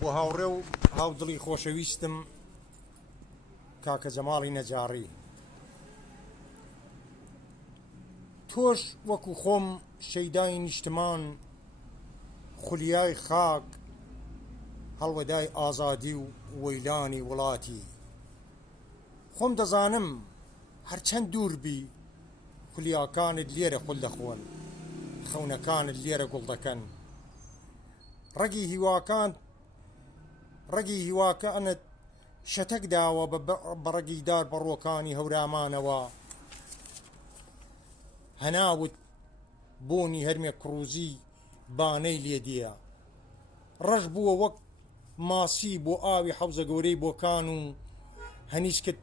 بۆ هاوڕێ و هاودڵی خۆشەویستم کاکە جەماڵی نەجاڕی، تۆش وەکو خۆم شەیدای نیشتمان، خولیای خاک، هەڵوەدای ئازادی و وەیلانی وڵاتی. خۆم دەزانم هەرچەند دوور بی، خولیاکانت لێرە خول دەخۆن، خەونەکانت لێرە گوڵ دەکەن. ڕەگی هیواکانت شەتەک داوە بە ڕەگیدار بەڕۆکانی هەورامانەوە. هەناوت بۆنی هەرمێ کڕوزی بانەی لێدیە، ڕەش بووە وەک ماسی بۆ ئاوی حەوزە گەورەی بۆکان و هەنیشکت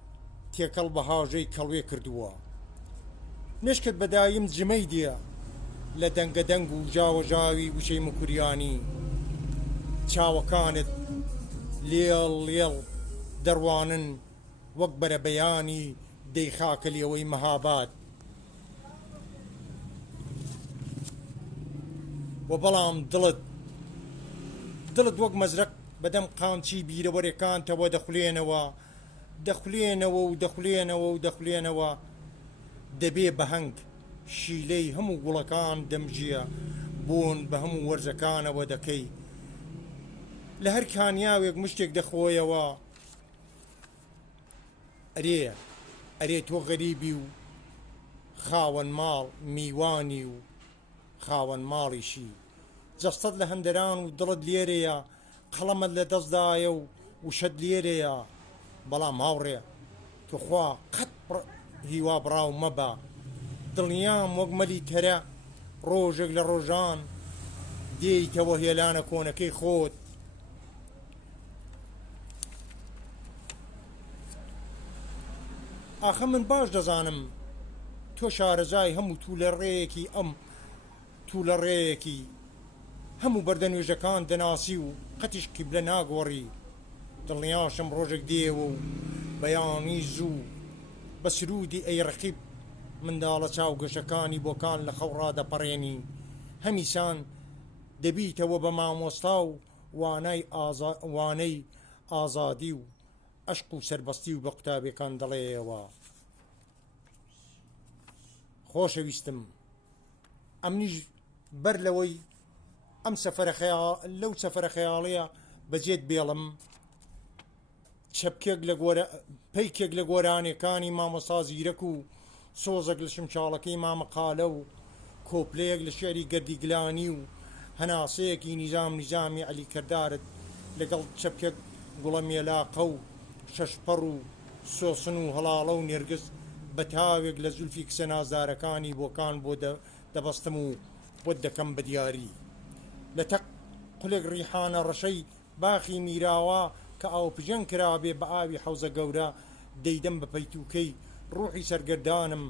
تێکەڵ بە هاژەی کەڵوێ کردووە. مشکت بەدایم جمەی دیە لە دەنگە دەنگ و جاوە جاوی وشەی مکوریانی. چاوەکانت لێڵ لێڵ دەڕوانن وەک بەرە بەیانی دەی خاکە لێوەی مەهاباد. و بەڵام دڵت وەک مەزرەق بەدەم قامچی بیرەوەرەکانتەوە دەخولێنەوە دەبێ بەهەنگ شیلەی هەموو گوڵەکان دەمژیە بوون بە هەموو وەرزەکانەوە دەکەی. لە هەر کانیاوێک مشتێک دەخۆیەوە. ئەرێ تۆ غەریبی و خاوەن ماڵ میوانی و خاوەن ماڵیشی. جەستەت لە هەندەران و دڵت لێرەیە، قەڵەمت لە دەستدایە و وشەت لێرەیە. بەڵام هاوڕێ توخوا قەت هیوا بڕاو مەبە. دڵنیام وەک مەلی تەرە ڕۆژێک لە ڕۆژان دێیتەوە هێلانە کۆنەکەی خۆت. ئاخە من باش دەزانم تۆ شارەزای هەموو توولەڕێیەکی هەموو بەردەنوێژەکان دەناسی و قەتیش قیبلە ناگۆڕی. دڵنیاشم ڕۆژێک دێوە و بەیانی زوو بە سرودی ئەی ڕەقیب منداڵە چاو گەشەکانی بۆکان لە خەوڕا دەپەڕێنی. هەمیسان دەبیتەوە بە مامۆستا و وانەی ئازادی و عەشق و سەربەستی و بە قوتابیەکان دەڵێەوە. خۆشەویستم، ئەمنیش بەر لەوەی لەو سەفەرە خەیاڵەیە بەجێت بێڵم، پەیکێک لە گۆرانیەکانی مامۆستا زیرەک و سۆزێک لە شمشاڵەکەی مامەقالە و کۆپلەیەک لە شێری گەردی گلانی و هەناسەیەکی نیزامی عەلی کەردارت لەگەڵ چەپکێک گوڵە مێلاقە و شەشپەڕ و سۆسن و هەڵاڵە و نێرگس بە تاوێک لە زولفی کسە نازدارەکانی بۆکان بۆ دەبەستم و بۆت دەکەم بە دیاری. لە تەق قولێک ڕیحانە ڕەشەی باخی میراوە کە ئاوپژەن کرابێ بە ئاوی حەوزە گەورە دەیدەم بە پەیتوکەی ڕوحی سەرگەردانم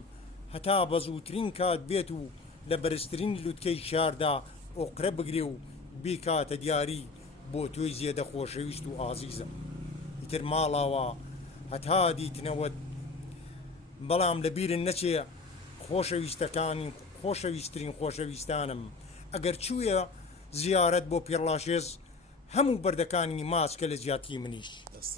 هەتا بە زووترین کات بێت و لە بەرزترین لووتکەی شاردا ئۆقرە بگرێ و بیکاتە دیاری بۆ تۆی زێدە خۆشەویست و ئازیزم. ئیتر ماڵاوە هەتا دیتنەوەت، بەڵام لەبیرن نەچێ خۆشەویستترین خۆشەویستانم. ئەگەر چوویە زیارەت بۆ پێڕلاشێز هەموو بەردەکانی ماسکە لە جیاتی منیش.